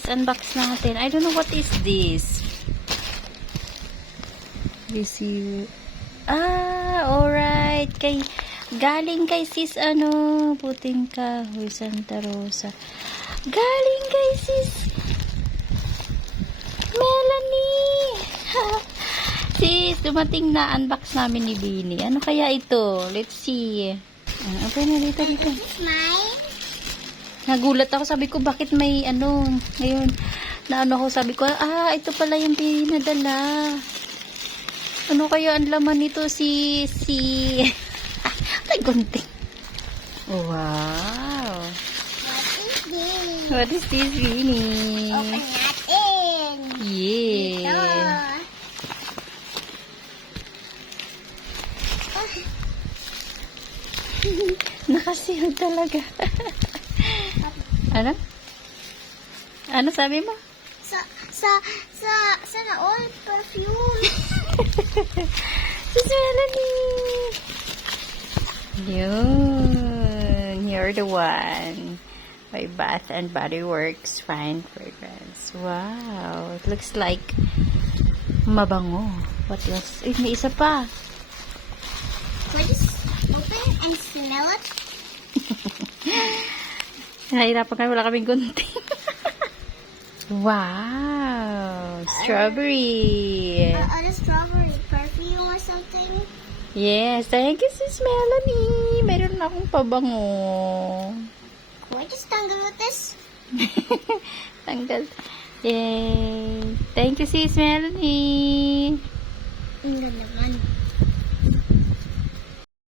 guys, unbox natin. I don't know what is this. Receive. Alright. Galing kay sis, puting kahoy, Santa Rosa. Galing kay sis Melanie. Sis, dumating na. Unbox namin ni Bini. Ano kaya ito? Let's see. Okay na, dito. Nagulat ako. Sabi ko, bakit may ngayon, sabi ko, ito pala yung pinadala. Ano kaya ang laman nito ay, gunting. Wow. What is this, Bini? Open natin. Yeah. Nakasil talaga. Ano? Ano sabi mo? Sana all perfume. Sis Melanie. Yun. You're the one. By Bath and Body Works Fine Fragrance. Wow. It looks like mabango. What else? Eh, may isa pa. Can I just open and smell it? Nahirapan kami. Wala kaming gunting. Wow. Strawberry. A strawberry perfume or something? Yes. Thank you, Sis Melanie. Meron na akong pabango. Can I just tangle with this? Tanggal. Yay. Thank you, Sis Melanie. Ang ganda naman.